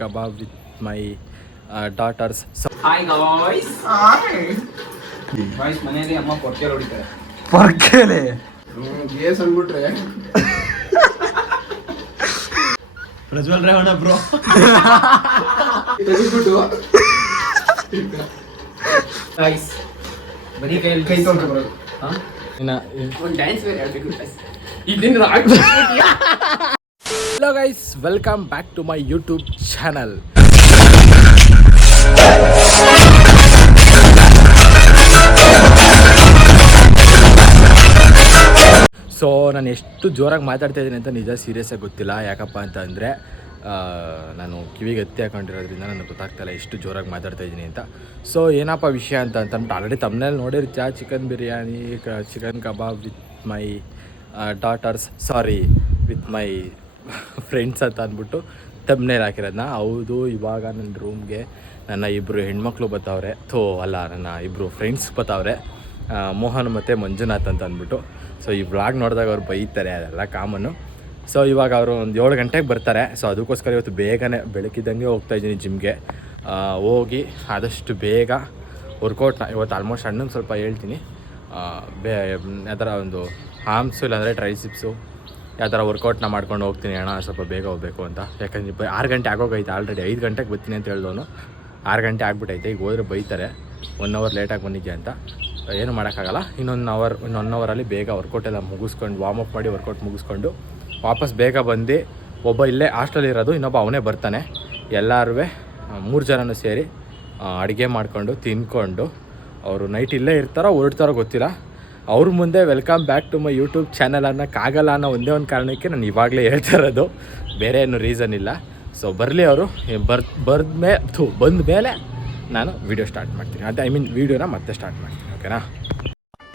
kebab with my daughters. Hi guys. Hi. Guys, ಮನೆಯಲ್ಲಿ ಅಮ್ಮ ಪೊರ್ಕೆ ಹೊಡಿತಾರೆ. ಪೊರ್ಕೆಲೆ ಗೇಸ್ ಅಂದ್ಬಿಟ್ರೆ ಪ್ರಜ್ವಲ್ ರೇವಣ್ಣ ಬ್ರೋ ತೆಗೆದ್ಬಿಟ್ಟು Guys, ಬನ್ನಿ ಕೈ ತೊಗೊಂಡು ಬರೋದು. ಒಂದು ಡ್ಯಾನ್ಸ್ ಬೇರೆ ಹೇಳ್ಬೇಕು guys. Hello guys, welcome back to my YouTube channel. So ನಾನು ಎಷ್ಟು ಜೋರಾಗಿ ಮಾತಾಡ್ತಾ ಇದ್ದೀನಿ ಅಂತ ನಿಜ ಸೀರಿಯಸ್ಸಾಗಿ ಗೊತ್ತಿಲ್ಲ. ಯಾಕಪ್ಪ ಅಂತ ಅಂದರೆ ನಾನು ಕಿವಿಗೆ ಎತ್ತಿ ಹಾಕೊಂಡಿರೋದ್ರಿಂದ ನನಗೆ ಗೊತ್ತಾಗ್ತಾಯಿಲ್ಲ ಎಷ್ಟು ಜೋರಾಗಿ ಮಾತಾಡ್ತಾ ಇದ್ದೀನಿ ಅಂತ. ಸೊ ಏನಪ್ಪ ವಿಷಯ ಅಂತ ಅಂದ್ಬಿಟ್ಟು ಆಲ್ರೆಡಿ ತಮ್ಮನೇಲಿ ನೋಡಿರ್ತೀಯ, chicken biryani, chicken kebab with my daughters, with my friends ಅಂತ ಅಂದ್ಬಿಟ್ಟು ತಮ್ಮನೇಲಿ ಹಾಕಿರೋದನ್ನ. ಹೌದು, ಇವಾಗ ನನ್ನ ರೂಮ್ಗೆ ನನ್ನ ಇಬ್ಬರು ಹೆಣ್ಮಕ್ಳು ಬರ್ತಾವ್ರೆ. ನನ್ನ ಇಬ್ಬರು ಫ್ರೆಂಡ್ಸ್ ಬರ್ತಾವ್ರೆ, ಮೋಹನ್ ಮತ್ತು ಮಂಜುನಾಥ್ ಅಂತ ಅಂದ್ಬಿಟ್ಟು. ಸೊ ಈ ವ್ಲಾಗ್ ನೋಡಿದಾಗ ಅವ್ರು ಬೈತಾರೆ, ಅದೆಲ್ಲ ಕಾಮನ್ನು. ಸೊ ಇವಾಗ ಅವರು ಒಂದು 7 ಗಂಟೆಗೆ ಬರ್ತಾರೆ. ಸೊ ಅದಕ್ಕೋಸ್ಕರ ಇವತ್ತು ಬೇಗನೆ ಬೆಳಕಿದ್ದಂಗೆ ಹೋಗ್ತಾಯಿದ್ದೀನಿ ಜಿಮ್ಗೆ. ಆದಷ್ಟು ಬೇಗ ವರ್ಕೌಟ್ನ ಇವತ್ತು ಆಲ್ಮೋಸ್ಟ್ ಅಣ್ಣಂಗೆ ಸ್ವಲ್ಪ ಹೇಳ್ತೀನಿ, ಯಾವ ಥರ ಒಂದು ಆರ್ಮ್ಸು ಇಲ್ಲಾಂದರೆ ಟ್ರೈಸಿಪ್ಸು ಯಾವ ಥರ ವರ್ಕೌಟ್ನ ಮಾಡ್ಕೊಂಡು ಹೋಗ್ತೀನಿ ಅಣ್ಣ, ಸ್ವಲ್ಪ ಬೇಗ ಹೋಗಬೇಕು ಅಂತ. ಯಾಕಂದರೆ 6 ಗಂಟೆ ಆಗೋಗೈತೆ ಆಲ್ರೆಡಿ. 5 ಗಂಟೆಗೆ ಬರ್ತೀನಿ ಅಂತ ಹೇಳ್ದವನು 6 ಗಂಟೆ ಆಗ್ಬಿಟ್ಟೈತೆ. ಈಗ ಹೋದರೆ ಬೈತಾರೆ 1 ಅವರ್ ಲೇಟಾಗಿ ಬಂದಿದ್ದೆ ಅಂತ. ಏನು ಮಾಡೋಕ್ಕಾಗಲ್ಲ. ಇನ್ನೊಂದು ಅವರಲ್ಲಿ ಬೇಗ ವರ್ಕೌಟ್ ಎಲ್ಲ ಮುಗಿಸ್ಕೊಂಡು, ವಾರ್ಮಪ್ ಮಾಡಿ ವರ್ಕೌಟ್ ಮುಗಿಸ್ಕೊಂಡು ವಾಪಸ್ ಬೇಗ ಬಂದು, ಒಬ್ಬ ಇಲ್ಲೇ ಹಾಸ್ಟೆಲ್ ಇರೋದು, ಇನ್ನೊಬ್ಬ ಅವನೇ ಬರ್ತಾನೆ. ಎಲ್ಲರೂ 3 ಜನನೂ ಸೇರಿ ಅಡುಗೆ ಮಾಡಿಕೊಂಡು ತಿಂದ್ಕೊಂಡು ಅವರು ನೈಟ್ ಇಲ್ಲೇ ಇರ್ತಾರೋ ಹೊರಡ್ತಾರೋ ಗೊತ್ತಿಲ್ಲ. ಅವ್ರ ಮುಂದೆ welcome back to my YouTube channel ಅನ್ನೋಕ್ಕಾಗಲ್ಲ ಅನ್ನೋ ಒಂದೇ ಒಂದು ಕಾರಣಕ್ಕೆ ನಾನು ಇವಾಗಲೇ ಹೇಳ್ತಾ ಇರೋದು, ಬೇರೆ ಏನು ರೀಸನ್ ಇಲ್ಲ. ಸೊ ಬರಲಿ ಅವರು, ಬಂದ ಮೇಲೆ ನಾನು ವಿಡಿಯೋ ಸ್ಟಾರ್ಟ್ ಮಾಡ್ತೀನಿ. ವಿಡಿಯೋನ ಮತ್ತೆ ಸ್ಟಾರ್ಟ್ ಮಾಡ್ತೀನಿ, ಓಕೆನಾ?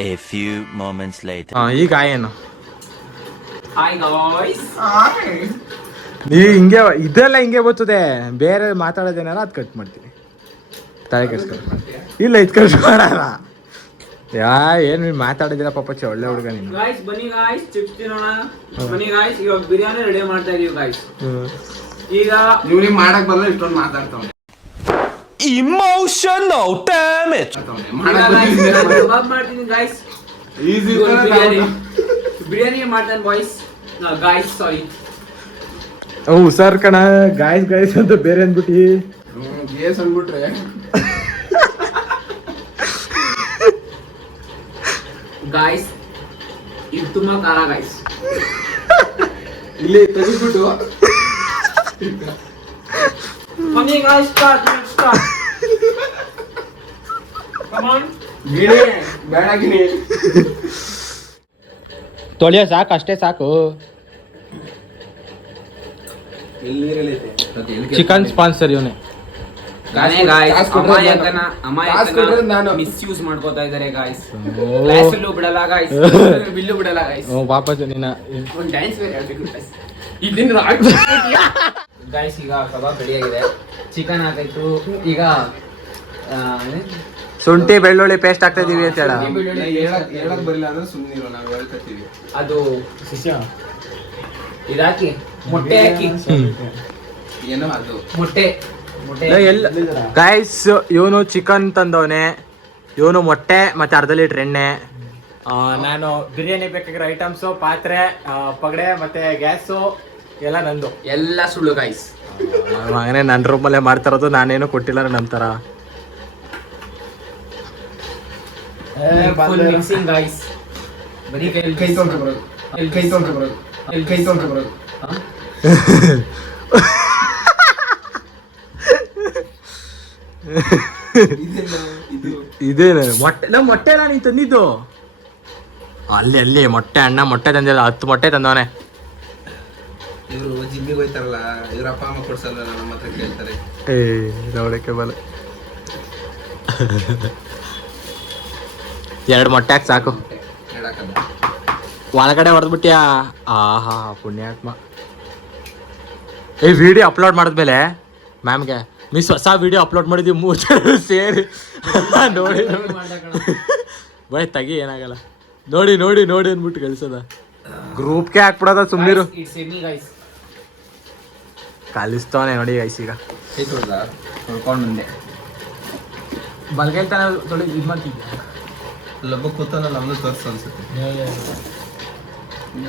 A few moments later. ಈಗ ಏನು Hi guys. Hi. ಹಿಂಗೆ ಇದೆಲ್ಲ ಹಿಂಗೆ ಬರ್ತದೆ. ಬೇರೆ ಮಾತಾಡೋದೇನಾರ ಅದು ಕಟ್ ಮಾಡ್ತೀನಿ, ತಲೆ ಕೆಡ್ಸ್ಕೊಂಡು. ಇಲ್ಲ ಇದು ಕಳ್ಸ್ಕೊಡಲ್ಲ. ಏನು ಮಾತಾಡಿದಿರ ಪಾಪಚ್ಚ, ಒಳ್ಳೆ ಹುಡುಗ ನೀನು. Guys, ಬನ್ನಿ guys, ಚಿಪ್ಸ್ ತಿನ್ನೋಣ. ಬನ್ನಿ guys, ಇವಾಗ ಬಿರಿಯಾನಿ ರೆಡಿ ಮಾಡ್ತಾ ಇದೀವಿ guys. ಈಗ ನೀವು ಮಾಡಕ್ ಬರಲ್ಲ, ಇಷ್ಟೊಂದು ಮಾತಾಡ್ತಾವೆ. Emotional damage. ಕಬಾಬ್ ಮಾಡ್ತೀನಿ guys. ಈಸಿ ಬಿರಿಯಾನಿ ಮಾಡ್ತಾನೆ ಬಾಯ್ಸ್. ಗಾಯ್ಸ್ ಸಾರಿ. ಸರ್ ಕಣ, ಗಾಯ್ಸ್ ಅಂತ ಬೇರೆ ಅಂದ್ಬಿಟ್ಟು ಗೇಸ್ ಅಂದ್ಬಿಟ್ರೆ ಗಾಯ್ಸ್ ಇದು ತುಂಬಾ ಖಾರ ಗಾಯ್ಸ್. ಇಲ್ಲಿ ತೆಗೆದ್ಬಿಟ್ಟು ಬನ್ನಿ ಗಾಯ್ಸ್, ಸ್ಟಾರ್ಟ್. Come on. ಬೇಡಾಗಿನಿ ತೊಳೆಯೋ ಸಾಕು, ಅಷ್ಟೇ ಸಾಕು. ಚಿಕನ್ ಸ್ಪಾನ್ಸರ್ ಇವನೇ. ಮಿಸ್ಯೂಸ್ ಮಾಡ್ಕೋತಾ ಇದಾರೆ ಗಾಯ್ಸ್. ಕ್ಲಾಸಲ್ಲೂ ಬಿಡಲ್ಲ ಗಾಯ್ಸ್, ಬಿಲ್ಲು ಬಿಡಲ್ಲ ಗಾಯ್ಸ್. ವಾಪಸ್ ನೀನ ಒಂದು ಡ್ಯಾನ್ಸ್ ಬೇರೆ ಹೇಳ್ಬೇಕು ಗಾಯ್ಸ್. ಗಾಯ್ಸ್ ಈಗ ಕಬಾಬ್ ರೆಡಿ ಆಗಿದೆ, ಚಿಕನ್ ಹಾಕಾಯ್ತು. ಈಗ ಶುಂಠಿ ಬೆಳ್ಳುಳ್ಳಿ ಪೇಸ್ಟ್ ಹಾಕ್ತಾ ಇದೀವಿ ಅಂತ ಹೇಳ. ಹೇಳಕ್ ಬರಲಿಲ್ಲ ಅಂದ್ರೆ ಸುಮ್ಮನಿರೋ, ನಾವು ಹೇಳ್ಕೊತೀವಿ. ಅದು ಇದಾಕಿ ಮೊಟ್ಟೆ ಹಾಕಿ, ಏನೋ ಅದು ಮೊಟ್ಟೆ ಗೈಸ್, ಇವನು ಚಿಕನ್ ತಂದವನೆ, ಇವನು ಮೊಟ್ಟೆ ಮತ್ತೆ ಅರ್ಧ ಲೀಟರ್ ಎಣ್ಣೆ. ನಾನು ಬಿರಿಯಾನಿ ಬೇಕಾಗಿರೋ ಐಟಮ್ಸು, ಪಾತ್ರೆ, ಪಗಡೆ ಮತ್ತೆ ಗ್ಯಾಸು ಎಲ್ಲ ನಂದು. ಎಲ್ಲ ಸುಳ್ಳು ಗಾಯ್ಸ್. ಹಾಗೇ ನನ್ನ ರೂಮಲ್ಲೇ ಮಾಡ್ತಾರೋದು, ನಾನೇನು ಕೊಟ್ಟಿಲ್ಲ ನಂತರ. Full mixing guys. ಬರೀ ಕೈ ತೊಗೊಂಡು ಬರೋದು. ಇದೇನು ಮೊಟ್ಟೆ ಎಲ್ಲ ನೀ ತಂದಿದ್ದು? ಅಲ್ಲಿ ಮೊಟ್ಟೆ, ಅಣ್ಣ ಮೊಟ್ಟೆ ತಂದಿಲ್ಲ, 10 ಮೊಟ್ಟೆ ತಂದವನೆ. ಇವರು ಜಿಮ್ಮಿಗೆ ಹೋಯ್ತಾರಲ್ಲ, ಇವ್ರ ಅಪ್ಪ ಅಮ್ಮ ಕೊಡ್ಸಲ್ಲ, ನಮ್ಮ ಹತ್ರ ಕೇಳ್ತಾರೆ. ನೋಡಕ್ಕೆ ಬಲ 2 ಮೊಟ್ಟೆ ಹಾಕಿ ಸಾಕು. ಒಳಗಡೆ ಹೊಡೆದ್ಬಿಟ್ಯಾ? ಆಹಾ ಪುಣ್ಯಾತ್ಮ. ವಿಡಿಯೋ ಅಪ್ಲೋಡ್ ಮಾಡಿದ್ಮೇಲೆ ಮ್ಯಾಮ್ಗೆ, ಮಿಸ್ ಹೊಸ ವಿಡಿಯೋ ಅಪ್ಲೋಡ್ ಮಾಡಿದ್ವಿ 3 ಜನ ಸೇರಿ ನೋಡಿ ಬೈ ತೆಗಿ, ಏನಾಗಲ್ಲ, ನೋಡಿ ಅಂದ್ಬಿಟ್ಟು ಕಳ್ಸದ. ಗ್ರೂಪ್ಗೆ ಹಾಕ್ಬಿಡೋದ, ಸುಮ್ಮನಿರು. ಕಲಿಸ್ತಾನೆ ನೋಡಿ ಗೈಸ್ ಈಗ ಕೈ ತೊಳ್ದ ತೊಳ್ಕೊಂಡು ಬಂದೆ. ಬಲ್ಗೈ ತಾನೆ ತೊಳಿ ಇದು ಮಾಡ್ತಿದ್ದೆ. ಲಬ್ಬ ಕೂತಾನ ನಮ್ದು ತೋರ್ಸು ಅನ್ಸುತ್ತೆ.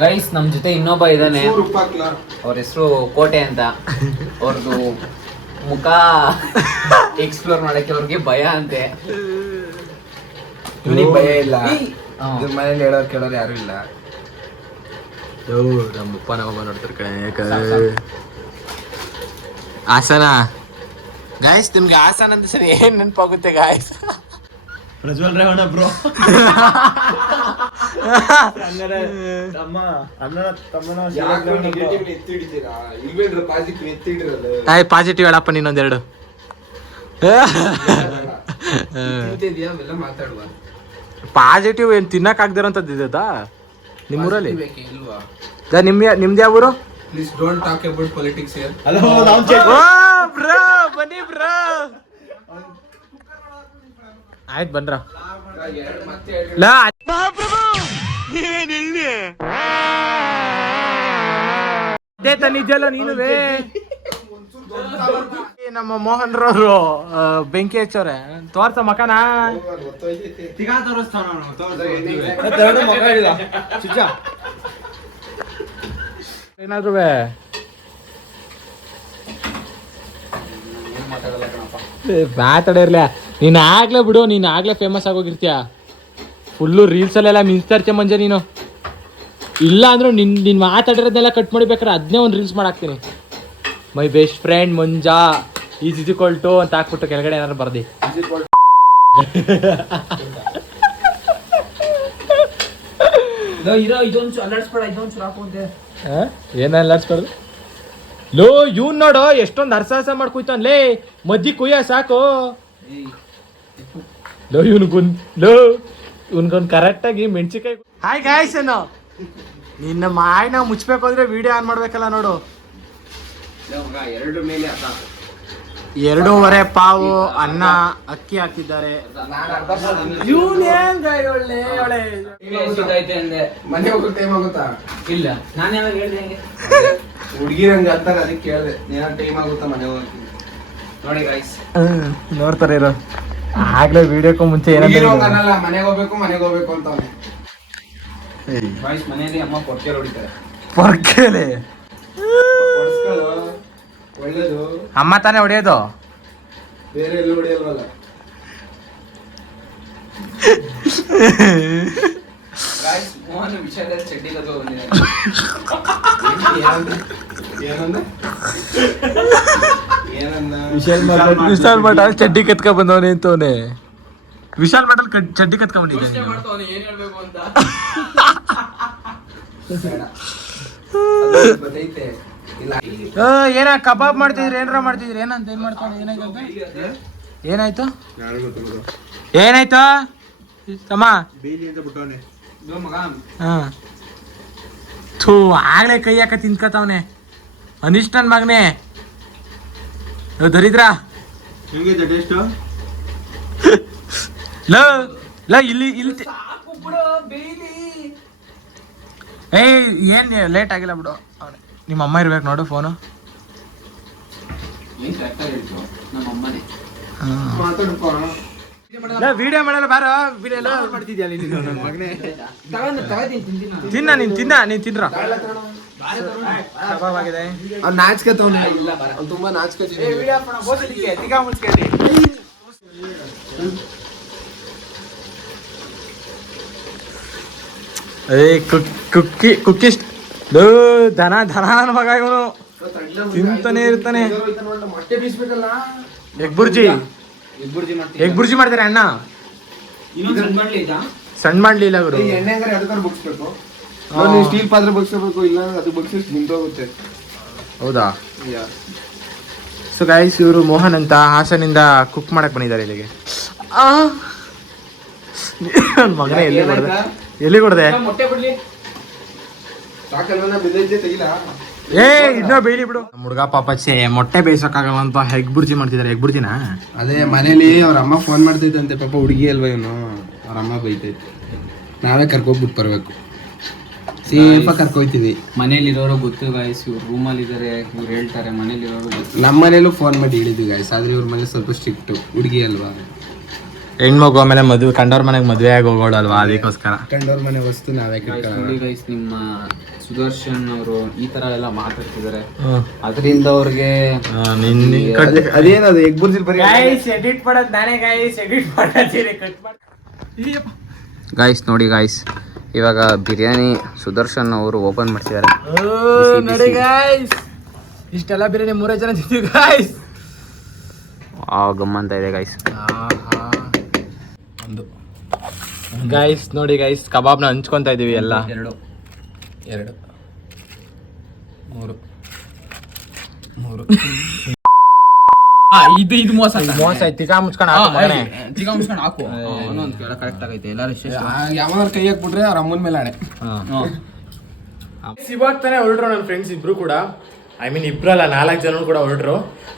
ಗೈಸ್ ನಮ್ ಜೊತೆ ಇನ್ನೊಬ್ಬ ಇದ್ದಾನೆ, ಉಪ್ಪಾಕ್ಲಾ ಅವ್ರ ಹೆಸರು ಕೋಟೆ ಅಂತ. ಅವ್ರದ್ದು ಮುಖ ಎಕ್ಸ್ಪ್ಲೋರ್ ಮಾಡಕ್ಕೆ ಅವ್ರಿಗೆ ಭಯ ಅಂತೆ. ಇವನಿಗೆ ಭಯ ಇಲ್ಲ. ಇವ್ರ ಮನೇಲಿ ಹೇಳೋರು ಕೇಳೋರು ಯಾರು ಇಲ್ಲ. ನಮ್ಮಪ್ಪ ನಮ್ಮಮ್ಮ ನೋಡ್ತಾರೆ ಕಡೆ ಹಾಸನ. ಗಾಯ್ಸ್ ನಿಮ್ಗೆ ಹಾಸನ ಅಂತ ಸರಿ ಏನ್ ನೆನಪಾಗುತ್ತೆ guys? Prajwal Revanna bro. Positive ಹೇಳಪ್ಪ ನೀನೊಂದೆರಡು. ಮಾತಾಡುವ ಪಾಸಿಟಿವ್ ಏನ್ ತಿನ್ನಕ್ ಆಗ್ದಿರೋಂಥದ್ದು ಇದಾ ನಿಮ್ಮೂರಲ್ಲಿ? ಇಲ್ವಾ? ನಿಮ್ದು ಯಾವ ಊರು? Please don't talk about politics here. Bro ಬನ್ನಿ ಬ್ರೋ. ಆಯ್ತು ಬನ್ರ. ಅದೇ ತಂದಿದ್ಯಲ್ಲ ನೀನುವೇ. ನಮ್ಮ ಮೋಹನ್ ರವರು ಬೆಂಕಿ ಹಚ್ಚವ್ರೆ. ತೋರ್ಸ ಮಕನ ಏನಾದ್ರು ಮಾತಾಡಿರ್ಲ. ನೀನ್ ಆಗ್ಲೇ ಬಿಡು, ನೀನ್ ಆಗ್ಲೇ ಫೇಮಸ್ ಆಗೋಗಿರ್ತೀಯ. ಫುಲ್ಲು ರೀಲ್ಸಲ್ಲೆಲ್ಲ ಮಿಂಚ್ತಾ ಇರ್ತೀಯ ಮಂಜ ನೀನು. ಇಲ್ಲ ಅಂದ್ರೂ ನಿನ್ ಮಾತಾಡಿರೋದನ್ನೆಲ್ಲ ಕಟ್ ಮಾಡಿಬೇಕಾರೆ ಅದನ್ನೇ ಒಂದು ರೀಲ್ಸ್ ಮಾಡಾಕ್ತೀನಿ. My best friend Manja is equal to ಅಂತ ಹಾಕ್ಬಿಟ್ಟು ಕೆಳಗಡೆ ಏನಾದ್ರು ಬರ್ದಿ. ಏನ ಅಲ್ಲಾಡ್ಸ್ಬಾರ್ದು. ಲೋ ಇವ್ನ್ ನೋಡು ಎಷ್ಟೊಂದು ಹರ್ಸಾಹಸ ಮಾಡ್ಕೊಯ್ತಾನ್ಲೇ. ಮದ್ದಿ ಕುಯ್ಯ ಸಾಕು. ಲೋ ಇವ್ನಿಗೊಂದು ಕರೆಕ್ಟಾಗಿ ಮೆಣಸಿಕಾಯಿ. ಹಾಯ್ ಗಾಯ್ಸ್ ಏನೋ ನಿನ್ನ ಮಾಯನ ಮುಚ್ಬೇಕು ಅಂದ್ರೆ ವಿಡಿಯೋ ಆನ್ ಮಾಡ್ಬೇಕಲ್ಲ ನೋಡು. 2.5 ಪಾವು ಅನ್ನ ಅಕ್ಕಿ ಹಾಕಿದ್ದಾರೆ. ಮನೆ ಹೋಗೋ ಟೈಮ್ ಆಗುತ್ತಾ? ಇಲ್ಲ ನಾನು ಯಾವಾಗ ಹೇಳ್ದೆ ಹಂಗೆ? ಹುಡುಗಿರಂಗ ಅಂತಾರೆ ಅದಕ್ಕೆ ಕೇಳಿದೆ. ಟೈಮ್ ಆಗುತ್ತಾ ಮನೆ ಹೋಗಕ್ಕೆ? ನೋಡಿ ಗೈಸ್ ನೋಡ್ತಾರೆ ಇರೋ ಆಗ್ಲೇ ವಿಡಿಯೋಕ್ಕೂ ಮುಂಚೆ ಅನ್ನಲ್ಲ ಮನೆಗೆ ಹೋಗ್ಬೇಕು ಅಂತ ಅವನೇ. ಗೈಸ್ ಮನೆಯಲ್ಲಿ ಅಮ್ಮ ಪೊರ್ಕೆ ಹೊಡಿತಾರೆ. ಪೊರ್ಕೆಲೆ ಒಳ್ಳೇದು. ಅಮ್ಮ ತಾನೇ ಹೊಡೆಯೋದು, ಬೇರೆ ಎಲ್ಲೂ ಹೊಡೆಯಲ್ವಲ್ಲ. ಗೈಸ್ ಮೋಹನ್ ವಿಷಯದಲ್ಲಿ ಚಡ್ಡಿ ಕತ್ಕೊ ಬಂದಿದ್ದಾನೆ. ವಿಶಾಲ್ ಮಠ ಚಡ್ಡಿ ಕತ್ಕ ಬಂದವನೇ ಅಂತವನೆ. ವಿಶಾಲ್ ಮಠಲ್ ಚಡ್ಡಿ ಕತ್ಕ ಬಂದಿದ್ದಾನೆ. ಏನ್ ಹೇಳ್ಬೇಕು ಅಂತ ಏನ ಕಬಾಬ್ ಮಾಡ್ತಿದ್ರಿ ಏನಾರ ಮಾಡ್ತಿದ್ರಿ? ಏನಂತ ಏನ್ ಮಾಡ್ಕೊಂಡು ಏನಾಯ್ತು ಏನಾಯ್ತು ತಮ್ಮ? ಥೂ ಆಗ್ಲೇ ಕೈ ಹಾಕ ತಿನ್ಕತವನೆ ಅನಿಷ್ಟ ನನ್ ಮಗನೇ. ದರಿದ್ರ ಇಲ್ಲಿ ಏನ್ ಲೇಟ್ ಆಗಿಲ್ಲ ಬಿಡು. ನಿಮ್ಮ ಅಮ್ಮ ಇರ್ಬೇಕು ನೋಡು ಫೋನು. ವಿಡಿಯೋ ಮಾಡಲ್ಲ ಬಾರ. ವಿಡಿಯೋ ಎಲ್ಲ ಮಾಡ್ತಿದ್ಯಾ ನನ್ನ ಮಗನೇ? ತಿನ್ನ ನೀನ್ ತಿನ್ರ. ಆಗಿದೆ ನಾಚಿಕೆ ತುಂಬಾ ನಾಚಿಕೆ. ಕುಕ್ಕಿಸ್ಟ್ ದನ ನನ್ನ ಮಗ ಇವನು ತಿಂತಾನೆ ಇರ್ತಾನೆ. ಎಗ್ ಬುರ್ಜಿ ಮಾಡ್ತಾರೆ ಅಣ್ಣ. ಸಣ್ಣ ಮಾಡ್ಲಿಲ್ಲ ಅವರು. ಸ್ಟೀಲ್ ಪಾತ್ರೆ ಬಗ್ಸ್ಬೇಕು, ಇಲ್ಲ ಅದು ಬಗ್ಸಿ ನಿಂತೋಗುತ್ತೆ. ಹೌದಾ? ಸೊ ಗೈಸ್ ಇವರು ಮೋಹನ್ ಅಂತ ಹಾಸನಿಂದ ಕುಕ್ ಮಾಡಕ್ ಬಂದಿದ್ದಾರೆ ಇಲ್ಲಿಗೆ. ನನ್ ಮಗನೇ ಎಲ್ಲಿ ಕೊಡದೆ? ಇನ್ನೂ ಬೇಯ್ಲಿ ಬಿಡು. ಹುಡುಗ ಪಾಪ ಮೊಟ್ಟೆ ಬೇಯಿಸೋಕ್ಕಾಗಲ್ಲ ಅಂತ ಎಗ್ ಬುರ್ಜಿ ಮಾಡ್ತಿದ್ದಾರೆ. ಎಗ್ ಬುರ್ಜಿನ ಅದೇ ಮನೇಲಿ ಅವ್ರ ಅಮ್ಮ ಫೋನ್ ಮಾಡ್ತೈತಂತೆ. ಪಾಪ ಹುಡುಗಿ ಅಲ್ವಾ ಇವನು, ಅವ್ರ ಅಮ್ಮ ಬೈತೈತೆ. ನಾವೇ ಕರ್ಕೊಬಿಟ್ಟು ಬರ್ಬೇಕು. ಸೇಫಾಗಿ ಕರ್ಕೊಯ್ತೀವಿ. ಮನೇಲಿರೋರು ಗೊತ್ತು ಗಾಯ್ಸ್, ಇವ್ರು ರೂಮಲ್ಲಿ ಇದ್ದಾರೆ, ಇವ್ರು ಹೇಳ್ತಾರೆ ಮನೇಲಿರೋರು ಗೊತ್ತು. ನಮ್ಮ ಮನೇಲೂ ಫೋನ್ ಮಾಡಿ ಹೇಳಿದ್ವಿ ಗಾಯ್ಸ್, ಆದ್ರೆ ಇವ್ರ ಮನೆ ಸ್ವಲ್ಪ ಸ್ಟ್ರಿಕ್ಟ್, ಹುಡುಗಿ ಅಲ್ವಾ, ಹೆಣ್ಮಗು ಆಮೇಲೆ ಮದುವೆ ಕಂಡವ್ರ ಮನೆಗೆ ಮದುವೆ ಆಗಿ ಹೋಗೋಳಲ್ವಾ, ಅದಕ್ಕೋಸ್ಕರ. ಕಂಡವ್ರ ಮನೆ ವಸ್ತು ನಾವೇ ನೋಡಿ ಗೈಸ್, ನಿಮ್ಮ ಸುದರ್ಶನ್ ಅವರು ಈ ತರ ಎಲ್ಲ ಮಾತಾಡ್ತಿದ್ದಾರೆ, ಅದರಿಂದ ಅವ್ರಿಗೆ ಅದೇನದು ಎಗ್ ಬುರ್ಜಿಲ್ ಬರೀ ಎಡಿಟ್ ಮಾಡೋದು ನಾನೇ ಗಾಯ್ಸ್, ಎಡಿಟ್ ಮಾಡೋದು ಕಟ್ ಮಾಡಿ. ಗಾಯ್ಸ್ ನೋಡಿ ಗಾಯ್ಸ್, ಇವಾಗ ಬಿರಿಯಾನಿ ಸುದರ್ಶನ್ ಅವರು ಓಪನ್ ಮಾಡ್ತಿದ್ದಾರೆ. ನೋಡಿ ಗಾಯ್ಸ್, ಇಷ್ಟೆಲ್ಲ ಬಿರಿಯಾನಿ 3 ಜನ ತಿಂತೀವಿ ಗಾಯ್ಸ್. ಗಮ್ಮಂತ ಇದೆ ಗಾಯ್ಸ್. ಒಂದು ಗಾಯ್ಸ್ ನೋಡಿ ಗಾಯ್ಸ್, ಕಬಾಬ್ನ ಹಂಚ್ಕೊಂತ ಇದೀವಿ ಎಲ್ಲ. 2 3 ಇದು ಮೋಸ ಆಯ್ತು. ತಿಕಾ ಮುಚ್ಕೊಂಡು ಹಾಕು ಕರೆಕ್ಟ್ ಆಗೈತೆ. ಎಲ್ಲರೂ ಯಾವಾಗ ಕೈ ಹಾಕ್ಬಿಟ್ರೆ ಅವ್ರ ಅಮ್ಮನ ಮೇಲೆ ಆಣೆ. ಇವಾಗ ತಾನೇ ಹೊರಟ್ರು ನನ್ನ ಫ್ರೆಂಡ್ಸ್ ಇಬ್ರು ಕೂಡ. ಐ ಮೀನ್ ಇಬ್ರಲ್ಲ, 4 ಜನ ಕೂಡ ಹೊರಟ್ರು.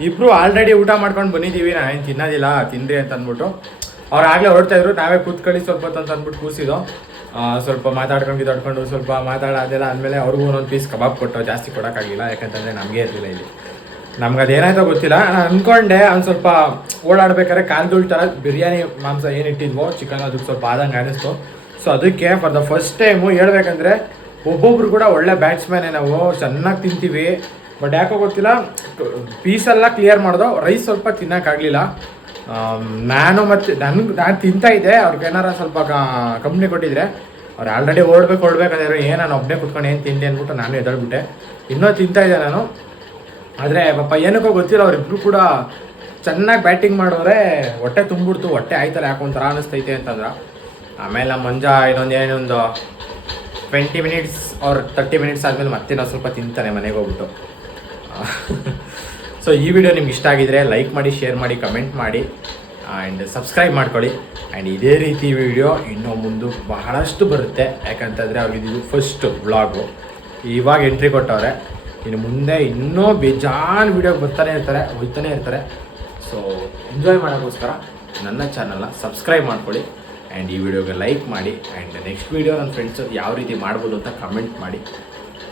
ಇಬ್ರು ಆಲ್ರೆಡಿ ಊಟ ಮಾಡ್ಕೊಂಡು ಬಂದಿದ್ದೀವಿ, ನಾವೇನು ತಿನ್ನೋದಿಲ್ಲ, ತಿನ್ರಿ ಅಂತ ಅಂದ್ಬಿಟ್ಟು. ಅವ್ರು ಆಗಲೇ ಹೊರಡ್ತಾ ಇದ್ರು, ನಾವೇ ಕೂತ್ಕೊಳ್ಳಿ ಸ್ವಲ್ಪ ಹೊತ್ತು ಅಂತ ಅಂದ್ಬಿಟ್ಟು ಕೂಸಿದ್ದು. ಸ್ವಲ್ಪ ಮಾತಾಡ್ಕೊಂಡು ಸ್ವಲ್ಪ ಮಾತಾಡೋದೆಲ್ಲ ಅಂದಮೇಲೆ ಅವ್ರಿಗೂ ಒಂದೊಂದು ಪೀಸ್ ಕಬಾಬ್ ಕೊಟ್ಟು, ಜಾಸ್ತಿ ಕೊಡೋಕ್ಕಾಗಿಲ್ಲ, ಯಾಕಂತಂದರೆ ನಮಗೆ ಇರಲಿಲ್ಲ ಇಲ್ಲಿ. ನಮ್ಗೆ ಅದೇನಾಯ್ತೋ ಗೊತ್ತಿಲ್ಲ, ನಾನು ಅಂದ್ಕೊಂಡೆ ಅವ್ನು ಸ್ವಲ್ಪ ಓಡಾಡ್ಬೇಕಾದ್ರೆ ಕಾಲ್ದುಳ್ ಥರ ಬಿರಿಯಾನಿ ಮಾಂಸ ಏನಿಟ್ಟಿದ್ವೋ ಚಿಕನ್, ಅದಕ್ಕೆ ಸ್ವಲ್ಪ ಆದಂಗೆ ಅನ್ನಿಸ್ತು. ಸೊ ಅದಕ್ಕೆ ಫಾರ್ ದ ಫಸ್ಟ್ ಟೈಮು ಹೇಳ್ಬೇಕಂದ್ರೆ ಒಬ್ಬೊಬ್ರು ಕೂಡ ಒಳ್ಳೆ ಬ್ಯಾಟ್ಸ್ಮನ್ನೇ, ನಾವು ಚೆನ್ನಾಗಿ ತಿಂತೀವಿ. ಬಟ್ ಯಾಕೋ ಗೊತ್ತಿಲ್ಲ, ಪೀಸೆಲ್ಲ ಕ್ಲಿಯರ್ ಮಾಡ್ದೋ, ರೈಸ್ ಸ್ವಲ್ಪ ತಿನ್ನೋಕ್ಕಾಗಲಿಲ್ಲ. ನಾನು ತಿಂತಾ ಇದ್ದೆ, ಅವ್ರಿಗೆ ಏನಾರ ಸ್ವಲ್ಪ ಕಂಪ್ನಿ ಕೊಟ್ಟಿದ್ರೆ ಅವ್ರು ಆಲ್ರೆಡಿ ಓಡ್ಬೇಕಂದ್ರೆ ನಾನು ಒಬ್ಬನೇ ಕುತ್ಕೊಂಡು ಏನು ತಿಂದೆ ಅಂದ್ಬಿಟ್ಟು ನಾನು ಎದ್ದೇಳ್ಬಿಟ್ಟೆ. ಇನ್ನೂ ತಿಂತಾ ಇದ್ದೆ ನಾನು. ಆದರೆ ಪಾಪ ಏನಕ್ಕೋ ಗೊತ್ತಿಲ್ಲ, ಅವರಿಬ್ರು ಕೂಡ ಚೆನ್ನಾಗಿ ಬ್ಯಾಟಿಂಗ್ ಮಾಡೋರೆ. ಹೊಟ್ಟೆ ತುಂಬಿಡ್ತು, ಹೊಟ್ಟೆ ಆಯ್ತಲ್ಲ ಯಾಕೆ ಒಂಥರ ಅನ್ನಿಸ್ತೈತೆ ಅಂತಂದ್ರೆ. ಆಮೇಲೆ ನಮ್ಮ ಮಂಜ ಇನ್ನೊಂದು 20 ಮಿನಿಟ್ಸ್ ಆರ್ 30 ಮಿನಿಟ್ಸ್ ಆದಮೇಲೆ ಮತ್ತೆ ನಾವು ಸ್ವಲ್ಪ ತಿಂತಾನೆ ಮನೆಗೆ ಹೋಗ್ಬಿಟ್ಟು. ಸೊ ಈ ವಿಡಿಯೋ ನಿಮ್ಗೆ ಇಷ್ಟ ಆಗಿದ್ರೆ ಲೈಕ್ ಮಾಡಿ, ಶೇರ್ ಮಾಡಿ, ಕಮೆಂಟ್ ಮಾಡಿ ಆ್ಯಂಡ್ ಸಬ್ಸ್ಕ್ರೈಬ್ ಮಾಡ್ಕೊಳ್ಳಿ. ಆ್ಯಂಡ್ ಇದೇ ರೀತಿ ವಿಡಿಯೋ ಇನ್ನೂ ಮುಂದೆ ಬಹಳಷ್ಟು ಬರುತ್ತೆ, ಯಾಕಂತಂದರೆ ಅವ್ರಿಗೆ ಇದು ಫಸ್ಟ್ ವ್ಲಾಗು, ಇವಾಗ ಎಂಟ್ರಿ ಕೊಟ್ಟವ್ರೆ. ಇನ್ನು ಮುಂದೆ ಇನ್ನೂ ಬೇಜಾನ್ ವಿಡಿಯೋ ಹೋಗ್ತಾನೆ ಇರ್ತಾರೆ. ಸೊ ಎಂಜಾಯ್ ಮಾಡೋಕ್ಕೋಸ್ಕರ ನನ್ನ ಚಾನಲ್ನ ಸಬ್ಸ್ಕ್ರೈಬ್ ಮಾಡ್ಕೊಳ್ಳಿ ಆ್ಯಂಡ್ ಈ ವಿಡಿಯೋಗೆ ಲೈಕ್ ಮಾಡಿ. ಆ್ಯಂಡ್ ನೆಕ್ಸ್ಟ್ ವಿಡಿಯೋ ನನ್ನ ಫ್ರೆಂಡ್ಸ್ ಯಾವ ರೀತಿ ಮಾಡ್ಬೋದು ಅಂತ ಕಮೆಂಟ್ ಮಾಡಿ.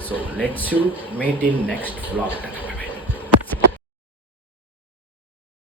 So let's you meet in next vlog.